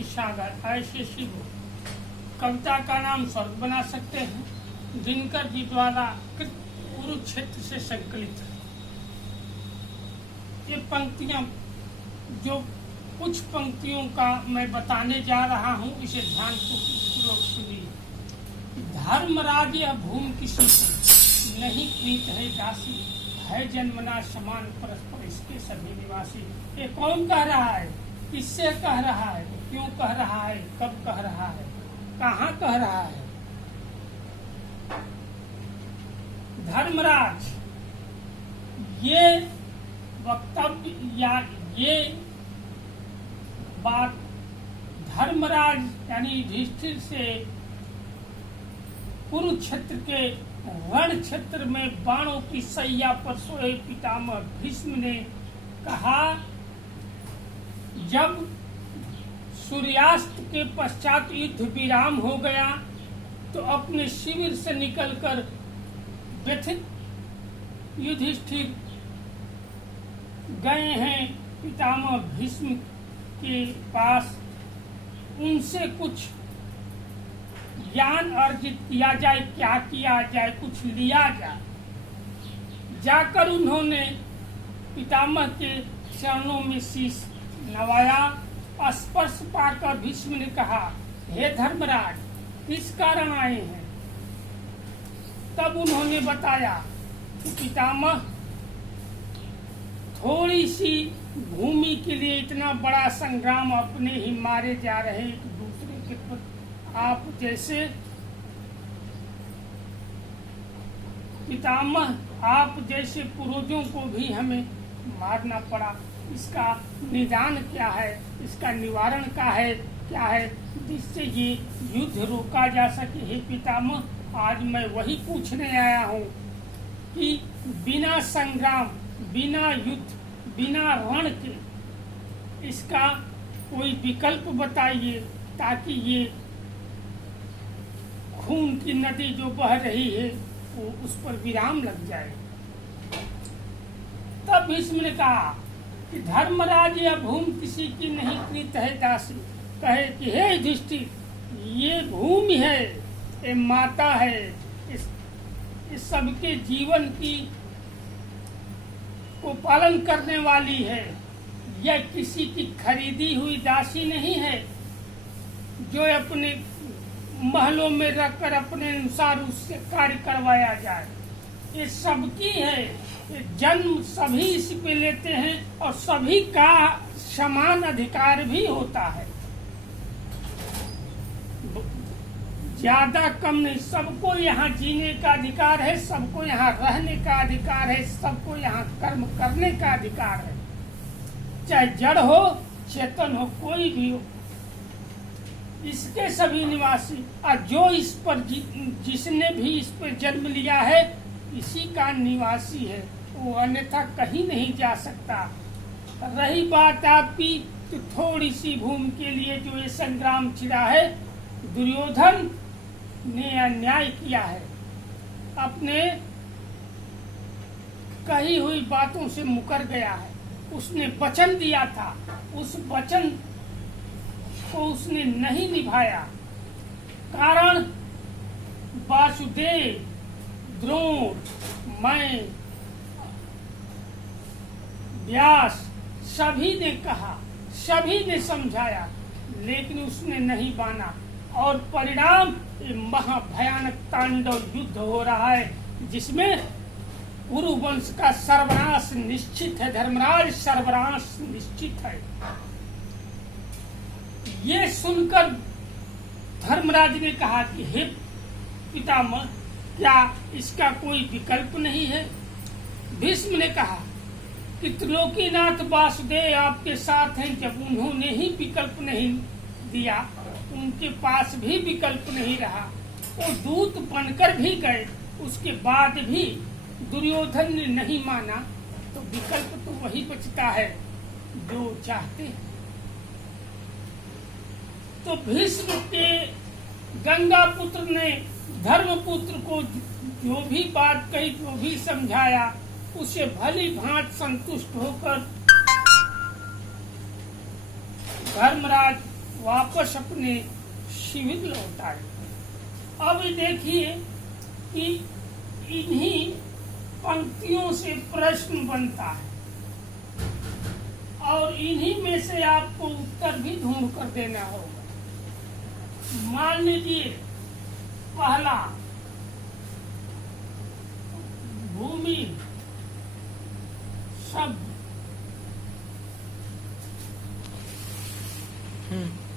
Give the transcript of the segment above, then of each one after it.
की सागर ऐसे शिव कविता का नाम स्वर्ग बना सकते हैं। दिनकर जी द्वारा कुरुक्षेत्र से संकलित है। ये पंक्तियां जो कुछ पंक्तियों का मैं बताने जा रहा हूँ, इसे ध्यान पूर्वक सुनिए। धर्मराज यह भूमि किसी की नहीं प्रीत है दासी, है जन्मना समान परस्पर इसके सभी निवासी। ये कौन कह रहा है, किससे कह रहा है, क्यों कह रहा है, कब कह रहा है, कहाँ कह रहा है? धर्मराज ये वक्तव्य या ये बात धर्मराज यानी युधिष्ठिर से कुरुक्षेत्र के रण क्षेत्र में बाणों की सैया पर सोए पितामह भीष्म ने कहा। जब सूर्यास्त के पश्चात युद्ध विराम हो गया तो अपने शिविर से निकलकर व्यथित युधिष्ठिर गए हैं पितामह भीष्म के पास। उनसे कुछ ज्ञान अर्जित किया जाए, क्या किया जाए, कुछ लिया जाए। जाकर उन्होंने पितामह के चरणों में शीश नवाया। स्पर्श पाकर भीष्म ने कहा, हे धर्मराज, किस कारण आए हैं? तब उन्होंने बताया कि पितामह, थोड़ी सी भूमि के लिए इतना बड़ा संग्राम अपने ही मारे जा रहे एक दूसरे के प्रति, आप जैसे पितामह, आप जैसे पूर्वजों को भी हमें मारना पड़ा। इसका निदान क्या है, इसका निवारण क्या है जिससे ये युद्ध रोका जा सके? हे पितामह, आज मैं वही पूछने आया हूँ कि बिना संग्राम, बिना युद्ध, बिना रण के इसका कोई विकल्प बताइए, ताकि ये खून की नदी जो बह रही है वो उस पर विराम लग जाए। तब भीष्म ने कहा कि धर्मराज यह भूमि किसी की नहीं प्रीत है दासी, कहे कि हे युधिष्ठिर, ये भूमि है, ये माता है, इस सबके जीवन की को पालन करने वाली है। यह किसी की खरीदी हुई दासी नहीं है जो अपने महलों में रखकर अपने अनुसार उससे कार्य करवाया जाए। ये सबकी है, ये जन्म सभी इस पे लेते हैं और सभी का समान अधिकार भी होता है। ज्यादा कम नहीं, सबको यहाँ जीने का अधिकार है, सबको यहाँ रहने का अधिकार है, सबको यहाँ कर्म करने का अधिकार है। चाहे जड़ हो, चेतन हो, कोई भी हो, इसके सभी निवासी। और जो इस पर जिसने भी इस पर जन्म लिया है, इसी का निवासी है, वो अन्यथा कहीं नहीं जा सकता। रही बात आपकी तो थोड़ी सी भूमि के लिए जो ये संग्राम छिड़ा है, दुर्योधन ने अन्याय किया है, अपने कही हुई बातों से मुकर गया है। उसने वचन दिया था, उस वचन को उसने नहीं निभाया। कारण वासुदेव, द्रोण, मैं, व्यास सभी ने कहा, सभी ने समझाया, लेकिन उसने नहीं माना। और परिणाम ये महाभयानक तांडव युद्ध हो रहा है, जिसमें कुरुवंश का सर्वनाश निश्चित है। धर्मराज, सर्वनाश निश्चित है। ये सुनकर धर्मराज ने कहा कि हे पितामह, क्या इसका कोई विकल्प नहीं है? भीष्म ने कहा कि त्रिलोकीनाथ वासुदेव आपके साथ हैं। जब उन्होंने ही विकल्प नहीं दिया, उनके पास भी विकल्प नहीं रहा, वो दूत बनकर भी गए, उसके बाद भी दुर्योधन ने नहीं माना, तो विकल्प तो वही बचता है जो चाहते हैं। तो भीष्म के गंगा पुत्र ने धर्मपुत्र को जो भी बात कही, जो भी समझाया, उसे भली भांति संतुष्ट होकर धर्मराज वापस अपने शिविर लौट आए। अब देखिए कि इन्हीं पंक्तियों से प्रश्न बनता है और इन्हीं में से आपको उत्तर भी ढूंढ कर देना होगा। मान लीजिए पहला, भूमि शब्द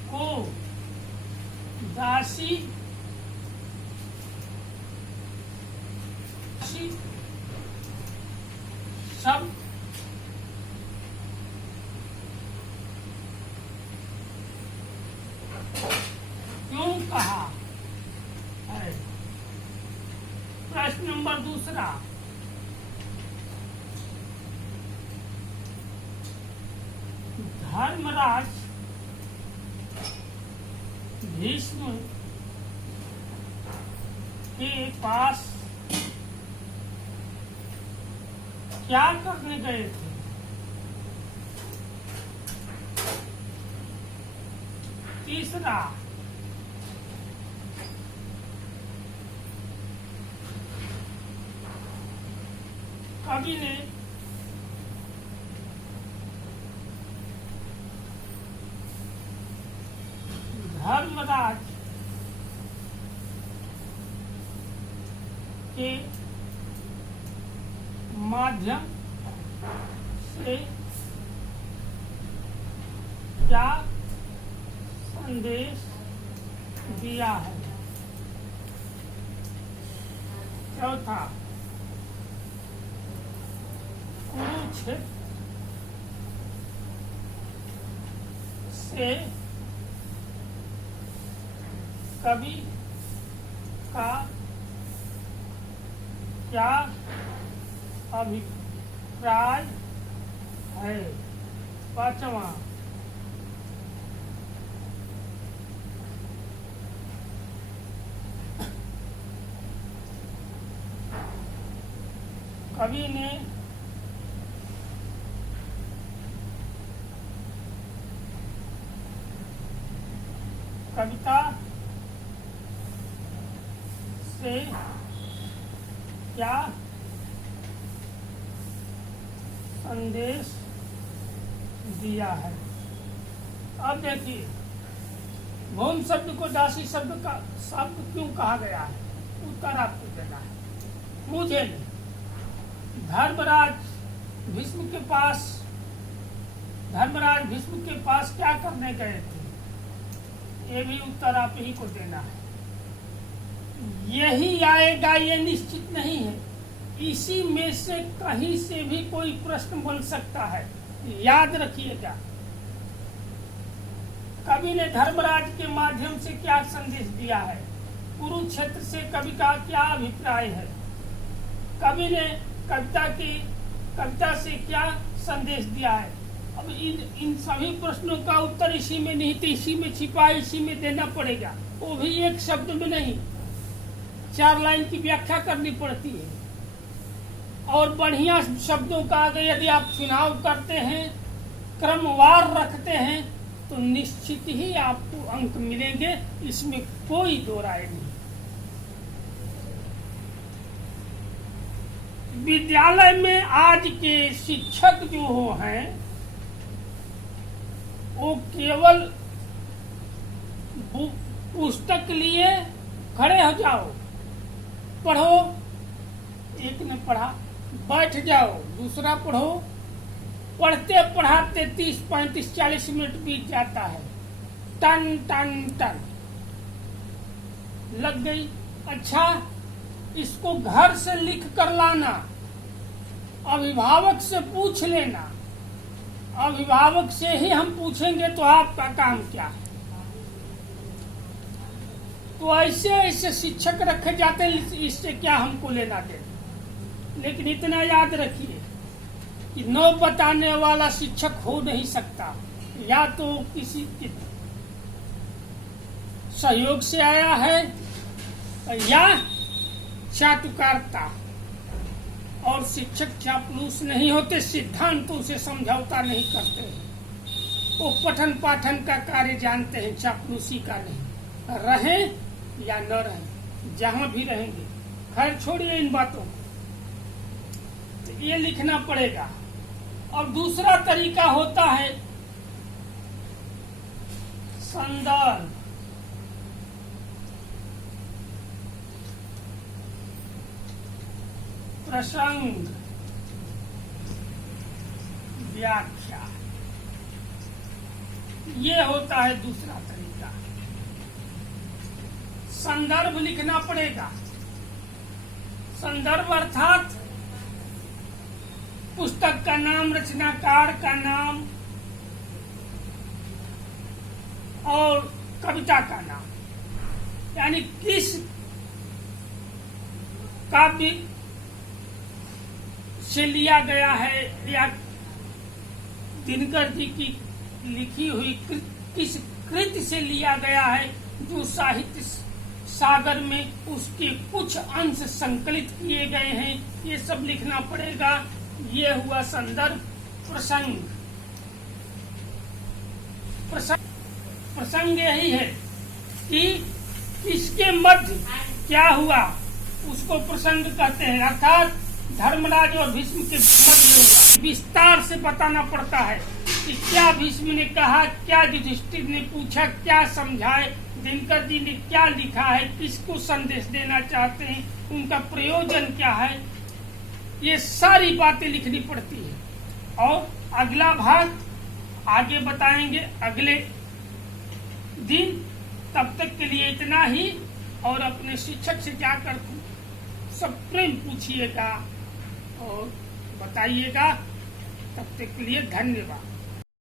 को दासी शब्द क्यों कहा है? प्रश्न नंबर दूसरा, धर्मराज भीष्म के पास क्या करने गए थे? तीसरा, कवि ने धर्मराज के माध्यम से क्या संदेश दिया है? चौथा, कुरुक्षेत्र से कवि का क्या अभिप्राय है? पांचवा, कवि ने कविता से क्या संदेश दिया है? अब देखिए, भूम शब्द को दासी शब्द का शब्द क्यों कहा गया है? उत्तर आपको देना है, मुझे नहीं। धर्मराज भीष्म के पास क्या करने गए थे? ये भी उत्तर आप ही को देना है। यही आएगा ये निश्चित नहीं है, इसी में से कहीं से भी कोई प्रश्न बन सकता है, याद रखिएगा। कवि ने धर्मराज के माध्यम से क्या संदेश दिया है? कुरुक्षेत्र से कवि का क्या अभिप्राय है? कवि ने कविता से क्या संदेश दिया है? अब इन सभी प्रश्नों का उत्तर इसी में नहीं तो इसी में छिपा, इसी में देना पड़ेगा, वो भी एक शब्द में नहीं, 4 लाइन की व्याख्या करनी पड़ती है। और बढ़िया शब्दों का अगर यदि आप चुनाव करते हैं, क्रमवार रखते हैं, तो निश्चित ही आपको अंक मिलेंगे, इसमें कोई दो राय नहीं। विद्यालय में आज के शिक्षक जो हैं वो केवल पुस्तक लिए खड़े हो जाओ, पढ़ो, एक ने पढ़ा, बैठ जाओ, दूसरा पढ़ो, पढ़ते पढ़ाते 30, 35, 40 मिनट बीत जाता है, टन टन टन लग गई। अच्छा, इसको घर से लिख कर लाना, अभिभावक से पूछ लेना, अभिभावक से ही हम पूछेंगे तो आपका काम क्या है। तो ऐसे ऐसे शिक्षक रखे जाते हैं, इससे क्या हमको लेना देना। लेकिन इतना याद रखिए कि 9 बताने वाला शिक्षक हो नहीं सकता, या तो किसी के सहयोग से आया है या चाटुकारिता। और शिक्षक चापलूस नहीं होते, सिद्धांतों से समझौता नहीं करते। वो पठन पाठन का कार्य जानते हैं, चापलूसी का नहीं। रहें या न रहें, जहां भी रहेंगे, खैर छोड़िए इन बातों को, तो ये लिखना पड़ेगा। और दूसरा तरीका होता है संदर्भ, प्रसंग, व्याख्या, ये होता है दूसरा तरीका। संदर्भ लिखना पड़ेगा। संदर्भ अर्थात पुस्तक का नाम, रचनाकार का नाम और कविता का नाम, यानी किस काव्य से लिया गया है या दिनकर जी की लिखी हुई किस कृति से लिया गया है, जो साहित्य सागर में उसके कुछ अंश संकलित किए गए हैं, ये सब लिखना पड़ेगा। ये हुआ संदर्भ। प्रसंग, प्रसंग यही है कि किसके मध्य क्या हुआ, उसको प्रसंग कहते हैं। अर्थात धर्मराज और भीष्म के मध्य हुआ, विस्तार से बताना पड़ता है कि क्या भीष्म ने कहा, क्या युधिष्ठिर ने पूछा, क्या समझाए, दिनकर जी ने क्या लिखा है, किसको संदेश देना चाहते हैं, उनका प्रयोजन क्या है, ये सारी बातें लिखनी पड़ती है। और अगला भाग आगे बताएंगे अगले दिन। तब तक के लिए इतना ही, और अपने शिक्षक से जाकर सब प्रेम पूछिएगा और बताइएगा। तब तक के लिए धन्यवाद।